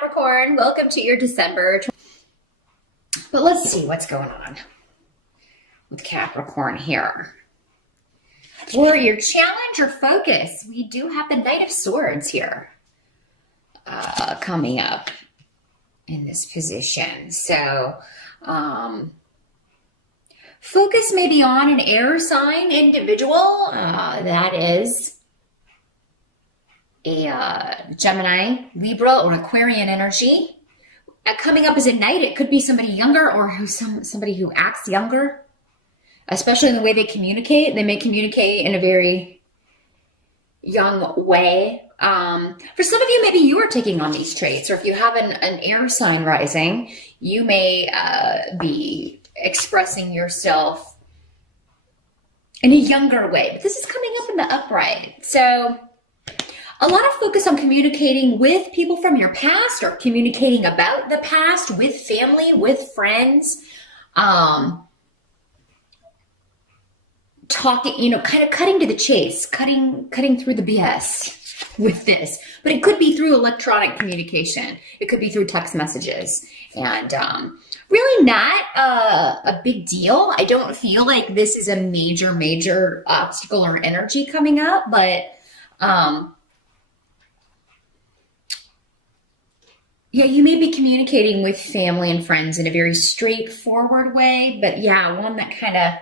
Capricorn. Welcome to your December. But let's see what's going on with Capricorn here. For your challenge or focus, we do have the Knight of Swords here coming up in this position. So focus may be on an air sign individual. That is a Gemini, Libra, or Aquarian energy. Coming up as a knight, it could be somebody younger or somebody who acts younger, especially in the way they communicate. They may communicate in a very young way. For some of you, maybe you are taking on these traits, or if you have an air sign rising, you may be expressing yourself in a younger way. But this is coming up in the upright. So a lot of focus on communicating with people from your past or communicating about the past with family, with friends, talking, kind of cutting to the chase, cutting through the BS with this. But it could be through electronic communication. It could be through text messages, and really not a big deal. I don't feel like this is a major obstacle or energy coming up, but yeah, you may be communicating with family and friends in a very straightforward way, but yeah, one that kind of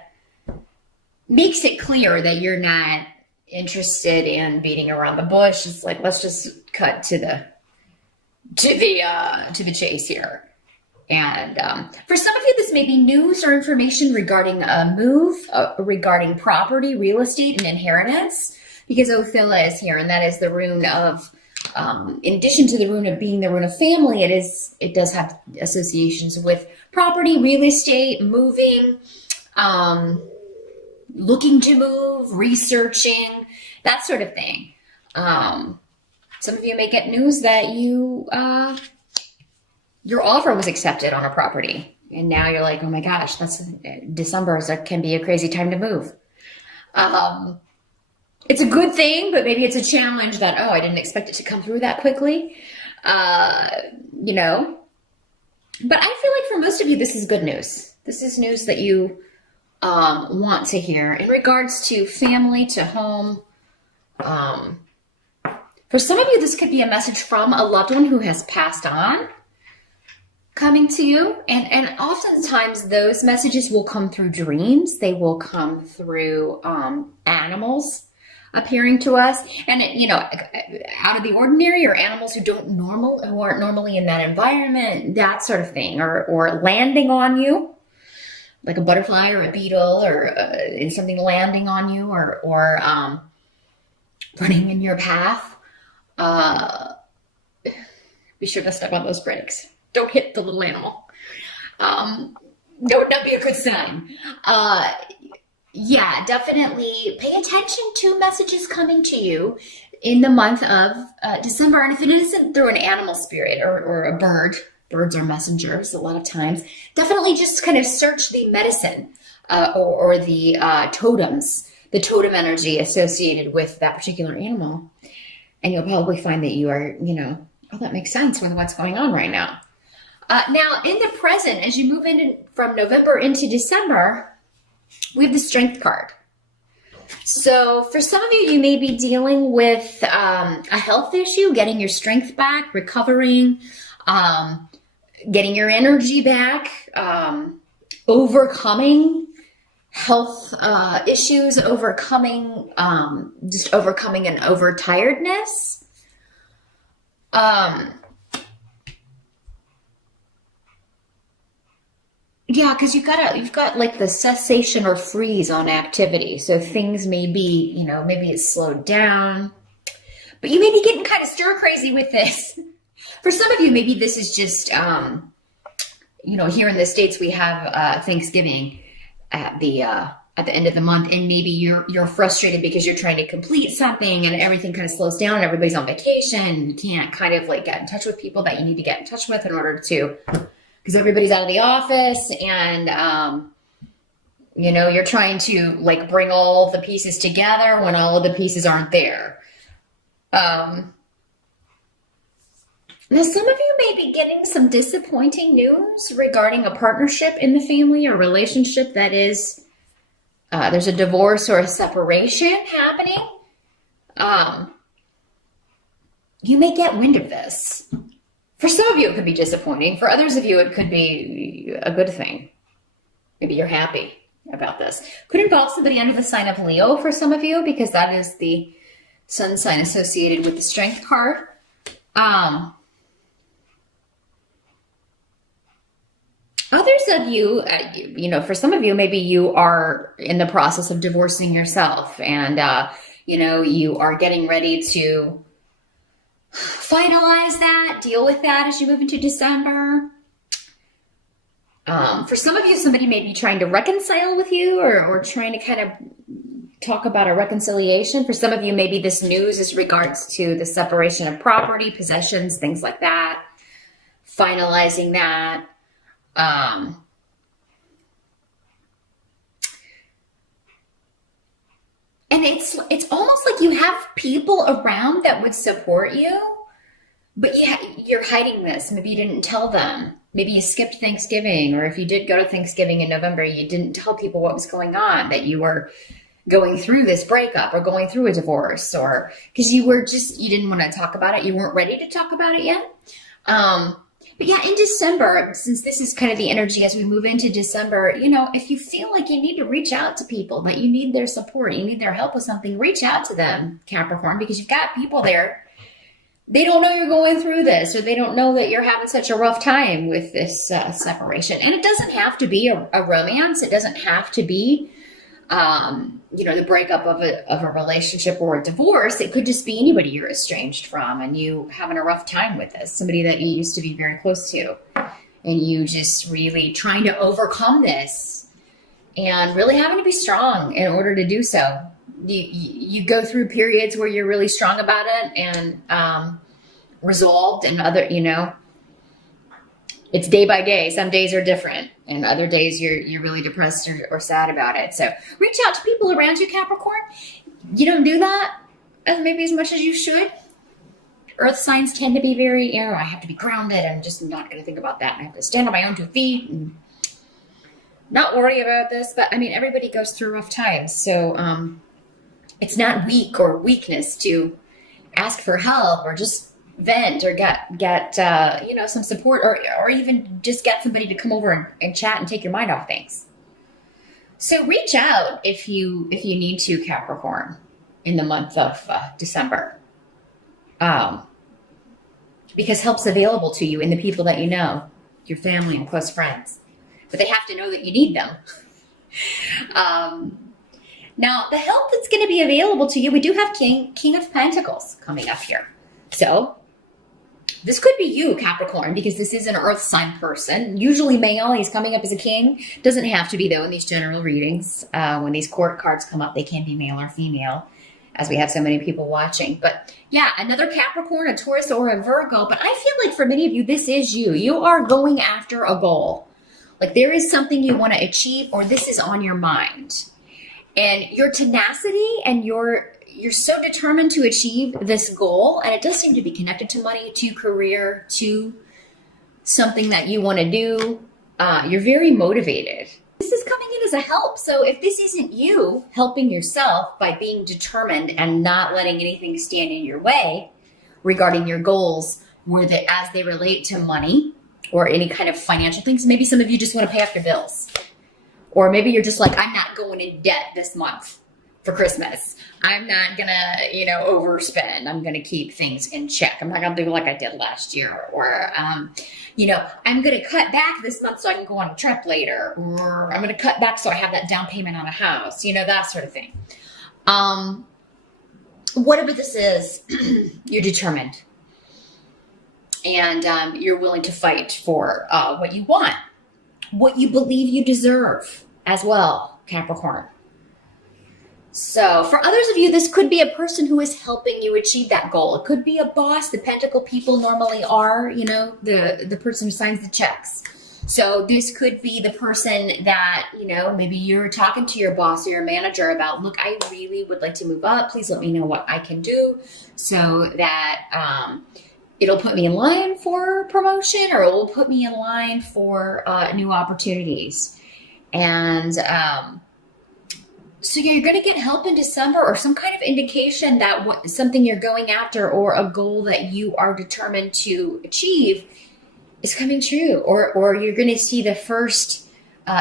makes it clear that you're not interested in beating around the bush. It's like, let's just cut to the chase here. And for some of you, this may be news or information regarding a move, regarding property, real estate, and inheritance, because Ophila is here, and that is the rune of, in addition to the rune of being the rune of family, it does have associations with property, real estate, moving, looking to move, researching, that sort of thing. Some of you may get news that your offer was accepted on a property, and now you're like, oh my gosh, December can be a crazy time to move. It's a good thing, but maybe it's a challenge that, I didn't expect it to come through that quickly, But I feel like for most of you, this is good news. This is news that you want to hear in regards to family, to home. For some of you, this could be a message from a loved one who has passed on coming to you. And oftentimes those messages will come through dreams. They will come through animals appearing to us, and out of the ordinary, or animals who aren't normally in that environment, that sort of thing, or landing on you, like a butterfly or a beetle, or in something landing on you, or running in your path. Be sure to step on those brakes. Don't hit the little animal. That would not be a good sign. Yeah, definitely pay attention to messages coming to you in the month of December. And if it isn't through an animal spirit or a bird, birds are messengers a lot of times, definitely just kind of search the medicine or the totems, the totem energy associated with that particular animal. And you'll probably find that you are, that makes sense with what's going on right now. Now, in the present, as you move from November into December, we have the Strength card. So for some of you, you may be dealing with a health issue, getting your strength back, recovering, getting your energy back, overcoming health issues, overcoming an overtiredness. Yeah, because you've got like the cessation or freeze on activity. So things may be, maybe it's slowed down, but you may be getting kind of stir crazy with this. For some of you, maybe this is just, here in the States, we have Thanksgiving at the end of the month, and maybe you're frustrated because you're trying to complete something and everything kind of slows down and everybody's on vacation. You can't kind of like get in touch with people that you need to get in touch with in order to, because everybody's out of the office, and you're trying to like bring all the pieces together when all of the pieces aren't there. Now, some of you may be getting some disappointing news regarding a partnership in the family or relationship that is, there's a divorce or a separation happening. You may get wind of this. For some of you, it could be disappointing. For others of you, it could be a good thing. Maybe you're happy about this. Could involve somebody under the sign of Leo for some of you, because that is the sun sign associated with the Strength card. Others of you, for some of you, maybe you are in the process of divorcing yourself, and, you are getting ready to finalize that, deal with that as you move into December. For some of you, somebody may be trying to reconcile with you or trying to kind of talk about a reconciliation. For some of you, maybe this news is regards to the separation of property, possessions, things like that, finalizing that. And it's almost like you have people around that would support you, but you're hiding this. Maybe you didn't tell them. Maybe you skipped Thanksgiving, or if you did go to Thanksgiving in November, you didn't tell people what was going on, that you were going through this breakup or going through a divorce, or because you didn't want to talk about it. You weren't ready to talk about it yet. But yeah, in December, since this is kind of the energy as we move into December, if you feel like you need to reach out to people, that you need their support, you need their help with something, reach out to them, Capricorn, because you've got people there. They don't know you're going through this, or they don't know that you're having such a rough time with this separation. And it doesn't have to be a romance. It doesn't have to be, the breakup of a relationship or a divorce. It could just be anybody you're estranged from and you having a rough time with this, somebody that you used to be very close to, and you just really trying to overcome this and really having to be strong in order to do so. You go through periods where you're really strong about it and resolved, and other, it's day by day. Some days are different, and other days you're really depressed or sad about it. So reach out to people around you, Capricorn. You don't do that maybe as much as you should. Earth signs tend to be very, I have to be grounded. I'm just not going to think about that. I have to stand on my own 2 feet and not worry about this. But everybody goes through rough times. So it's not weak or weakness to ask for help or just vent or get some support, or even just get somebody to come over and chat and take your mind off things. So reach out if you need to, Capricorn, in the month of December, because help's available to you in the people that you know, your family and close friends, but they have to know that you need them. Now, the help that's going to be available to you, we do have King of Pentacles coming up here. So this could be you, Capricorn, because this is an earth sign person. Usually male, he's coming up as a king. Doesn't have to be, though, in these general readings. When these court cards come up, they can be male or female, as we have so many people watching. But yeah, another Capricorn, a Taurus, or a Virgo. But I feel like for many of you, this is you. You are going after a goal. Like there is something you want to achieve, or this is on your mind. And your tenacity and you're so determined to achieve this goal, and it does seem to be connected to money, to career, to something that you want to do. You're very motivated. This is coming in as a help. So if this isn't you helping yourself by being determined and not letting anything stand in your way regarding your goals, as they relate to money or any kind of financial things, maybe some of you just want to pay off your bills. Or maybe you're just like, I'm not going in debt this month for Christmas. I'm not going to, overspend. I'm going to keep things in check. I'm not going to do like I did last year. Or, I'm going to cut back this month so I can go on a trip later. Or I'm going to cut back so I have that down payment on a house, that sort of thing. Whatever this is, you're determined. And you're willing to fight for what you want, what you believe you deserve as well, Capricorn. So for others of you, this could be a person who is helping you achieve that goal. It could be a boss. The Pentacle people normally are, the person who signs the checks. So this could be the person that, maybe you're talking to your boss or your manager about, look, I really would like to move up. Please let me know what I can do so that it'll put me in line for promotion, or it will put me in line for new opportunities. And so you're going to get help in December, or some kind of indication that something you're going after or a goal that you are determined to achieve is coming true, or you're going to see the first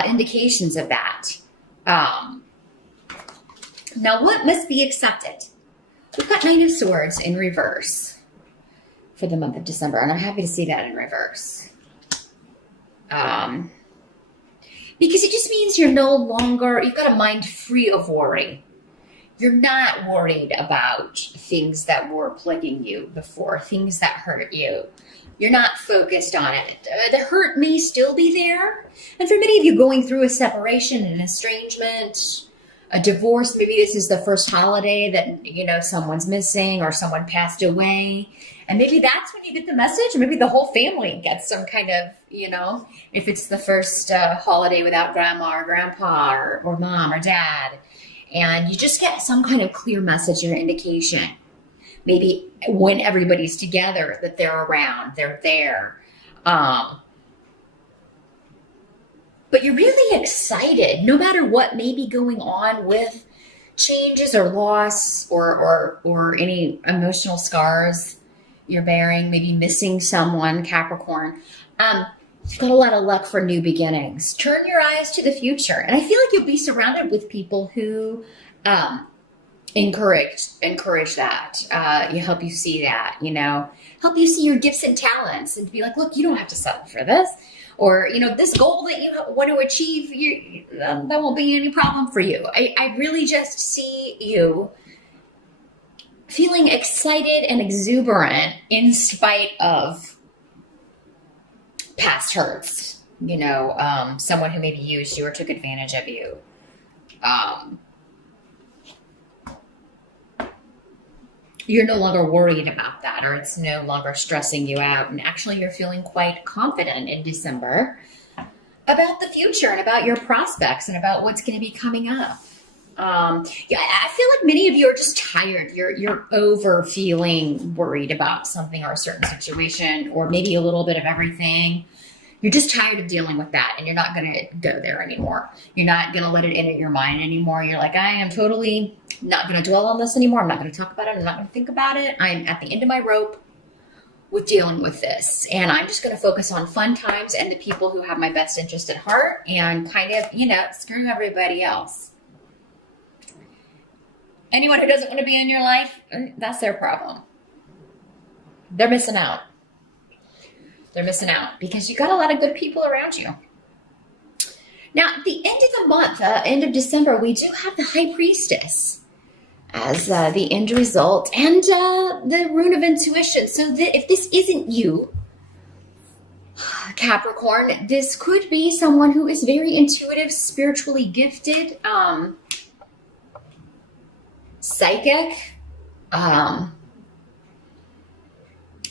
indications of that. Now, what must be accepted? We've got Nine of Swords in reverse for the month of December, and I'm happy to see that in reverse. Because it just means you've got a mind free of worry. You're not worried about things that were plaguing you before, things that hurt you. You're not focused on it. The hurt may still be there. And for many of you going through a separation, an estrangement, a divorce, maybe this is the first holiday that, someone's missing or someone passed away. And maybe that's when you get the message. Maybe the whole family gets some kind of, if it's the first holiday without grandma or grandpa or mom or dad. And you just get some kind of clear message or indication. Maybe when everybody's together, that they're around, they're there. But you're really excited, no matter what may be going on with changes or loss or any emotional scars you're bearing, maybe missing someone, Capricorn. You've got a lot of luck for new beginnings. Turn your eyes to the future. And I feel like you'll be surrounded with people who encourage that. You help you see that, help you see your gifts and talents and be like, look, you don't have to settle for this. Or, this goal that you want to achieve, that won't be any problem for you. I really just see you feeling excited and exuberant in spite of past hurts. Someone who maybe used you or took advantage of you. You're no longer worried about that, or it's no longer stressing you out. And actually, you're feeling quite confident in December about the future and about your prospects and about what's going to be coming up. I feel like many of you are just tired. You're over feeling worried about something or a certain situation, or maybe a little bit of everything. You're just tired of dealing with that, and you're not going to go there anymore. You're not going to let it enter your mind anymore. You're like, I am totally not going to dwell on this anymore. I'm not going to talk about it. I'm not going to think about it. I'm at the end of my rope with dealing with this. And I'm just going to focus on fun times and the people who have my best interest at heart, and kind of, screw everybody else. Anyone who doesn't want to be in your life, that's their problem. They're missing out. They're missing out because you got a lot of good people around you. Now, at the end of the month, end of December, we do have the High Priestess as the end result, and the Rune of Intuition. So if this isn't you, Capricorn, this could be someone who is very intuitive, spiritually gifted, psychic,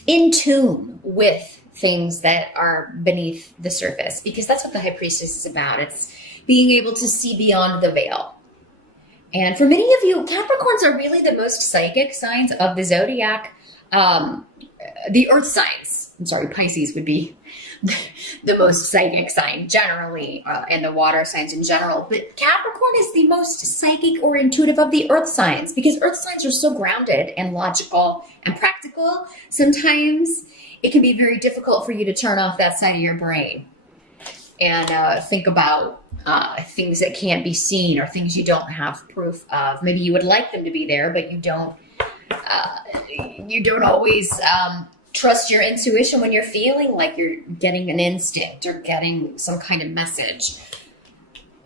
in tune with things that are beneath the surface, because that's what the High Priestess is about. It's being able to see beyond the veil. And for many of you, Capricorns are really the most psychic signs of the zodiac. The earth signs, Pisces would be the most psychic sign generally, and the water signs in general. But Capricorn is the most psychic or intuitive of the earth signs, because earth signs are so grounded and logical and practical. Sometimes it can be very difficult for you to turn off that side of your brain and think about things that can't be seen, or things you don't have proof of. Maybe you would like them to be there, but you don't always trust your intuition when you're feeling like you're getting an instinct or getting some kind of message.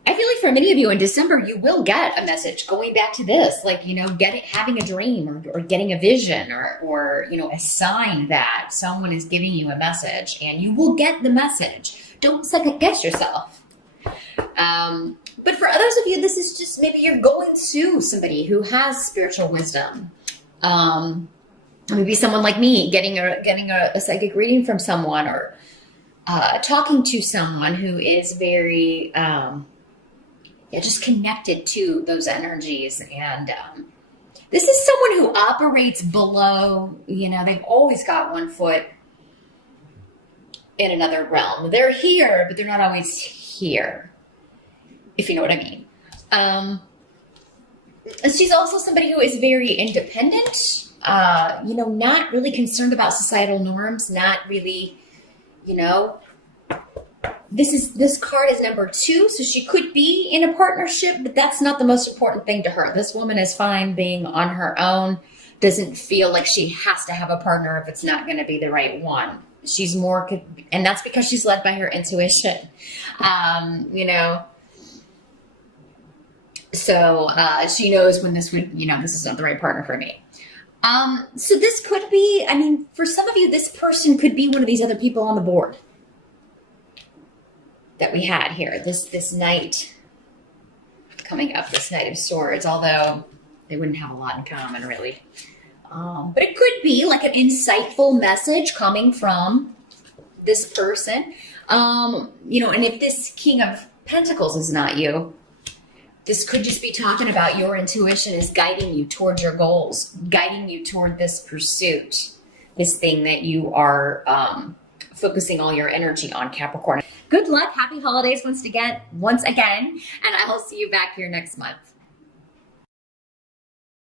I feel like for many of you in December, you will get a message going back to this, like, having a dream or getting a vision or a sign that someone is giving you a message, and you will get the message. Don't second guess yourself. But for others of you, this is just maybe you're going to somebody who has spiritual wisdom. Maybe someone like me getting a psychic reading from someone, or talking to someone who is very just connected to those energies and This is someone who operates below, they've always got one foot in another realm. They're here, but they're not always here, if you know what I mean. She's also somebody who is very independent, not really concerned about societal norms, not really, this card is number 2, so she could be in a partnership, but that's not the most important thing to her. This woman is fine being on her own, doesn't feel like she has to have a partner if it's not going to be the right one. She's more, and that's because she's led by her intuition, So she knows when this would, this is not the right partner for me. So this could be, for some of you, this person could be one of these other people on the board that we had here. This Knight coming up, this Knight of Swords, although they wouldn't have a lot in common, really. But it could be like an insightful message coming from this person. And if this King of Pentacles is not you, this could just be talking about your intuition is guiding you toward your goals, guiding you toward this pursuit, this thing that you are focusing all your energy on, Capricorn. Good luck. Happy holidays once again, and I will see you back here next month.